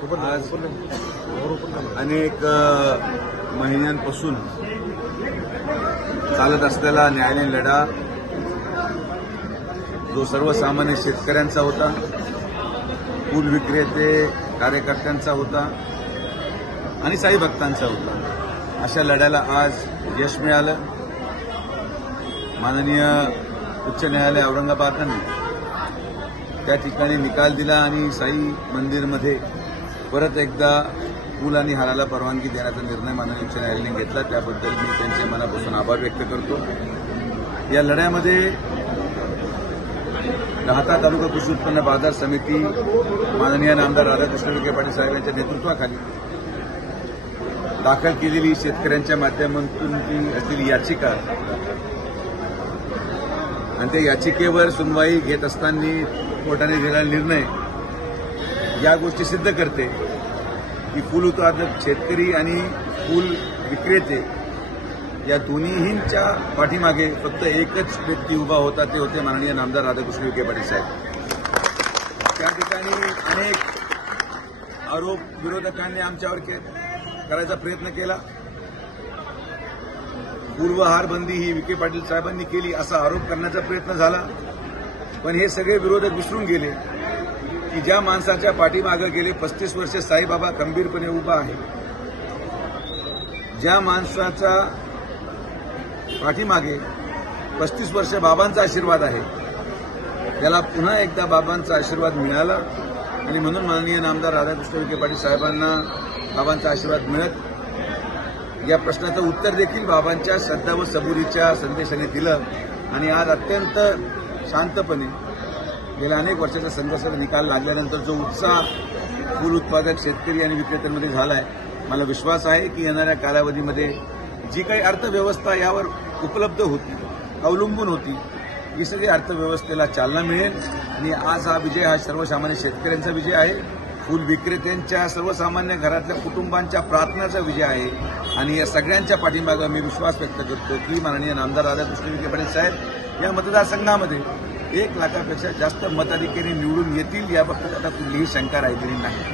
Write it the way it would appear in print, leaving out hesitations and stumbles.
आज अनेक महिन्यांपासून चालत असलेला न्यायालयीन लढा जो सर्वसामान्य शेतकऱ्यांचा होता, फूल विक्रेते कार्यकर्त्यांचा होता आणि साई भक्तांचा होता, अशा लढ्याला आज यश मिळालं. माननीय उच्च न्यायालय औरंगाबादने त्या ठिकाणी निकाल दिला आणि साई मंदिरमध्ये परत एकदा फूल आणि हाराला परवानगी देण्याचा निर्णय माननीय उच्च न्यायालयाने घेतला. त्याबद्दल मी त्यांचे मनापासून आभार व्यक्त करतो. या लढ्यामध्ये राहता तालुका कृषी उत्पन्न बाजार समिती माननीय नामदार राधाकृष्ण विखे पाटील साहेब यांच्या नेतृत्वाखाली दाखल केलेली शेतकऱ्यांच्या माध्यमातून असलेली याचिका आणि त्या याचिकेवर सुनवाई घेत असताना कोर्टाने दिलेला निर्णय या गोष्टी सिद्ध करते की फूल उत्पादक शेतकरी आणि फूल विक्रेते या दोन्हींच्या पाठीमागे फक्त एकच व्यक्ती उभा होता, ते होते माननीय नामदार राधाकृष्ण विखे पाटील साहेब. त्या ठिकाणी अनेक आरोप विरोधकांनी आमच्यावर करायचा प्रयत्न केला. पूर्वहार बंदी ही विखे पाटील साहेबांनी केली असा आरोप करण्याचा प्रयत्न झाला, पण हे सगळे विरोधक विसरून गेले की ज्या माणसाच्या पाठीमागे गेले 35 वर्षे साईबाबा खंबीरपणे उभा आहे, ज्या माणसाचा पाठीमागे 35 वर्ष बाबांचा आशीर्वाद आहे, त्याला पुन्हा एकदा बाबांचा आशीर्वाद मिळाला आणि म्हणून माननीय नामदार राधाकृष्ण विखे पाटील साहेबांना बाबांचा आशीर्वाद मिळत या प्रश्नाचं उत्तर देखील बाबांच्या श्रद्धा व सबुरीच्या संदेशाने दिलं आणि आज अत्यंत शांतपणे गेल्या अनेक वर्षाच्या संघर्षाचा निकाल लागल्यानंतर जो उत्साह फूल उत्पादक शेतकरी आणि विक्रेत्यांमध्ये झाला आहे, मला विश्वास आहे की येणाऱ्या कालावधीमध्ये जी काही अर्थव्यवस्था यावर उपलब्ध होती, अवलंबून होती, ही सगळी अर्थव्यवस्थेला चालना मिळेल आणि आज हा विजय हा सर्वसामान्य शेतकऱ्यांचा विजय आहे, फूल विक्रेत्यांच्या सर्वसामान्य घरातल्या कुटुंबांच्या प्रार्थनाचा विजय आहे आणि या सगळ्यांच्या पाठीमागे मी विश्वास व्यक्त करतो की माननीय नामदार राधाकृष्ण विखे पाटील साहेब या मतदारसंघामध्ये 1 लाखापेक्षा जास्त मताधिकारी निवडून येतील, याबाबत आता कुठलीही शंका राहिलेली नाही.